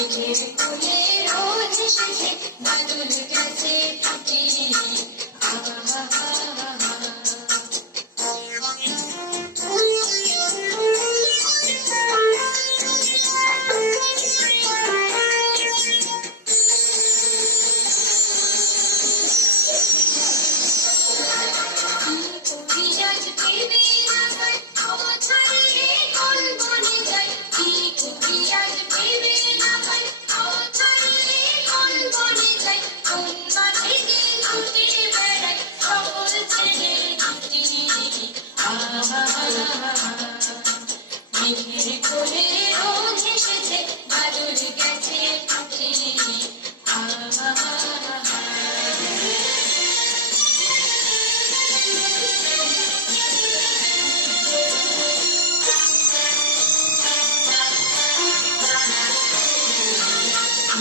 মেঘের কোলে রোজ এসেছে বাদল গেছে ফুটে আহা মেঘের কোলে রোজ এসেছে বাদল গেছে ফুটে আহা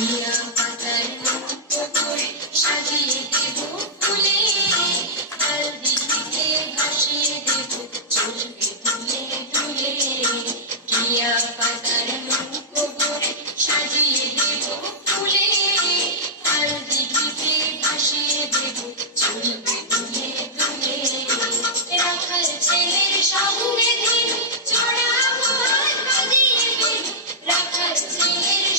Yeah.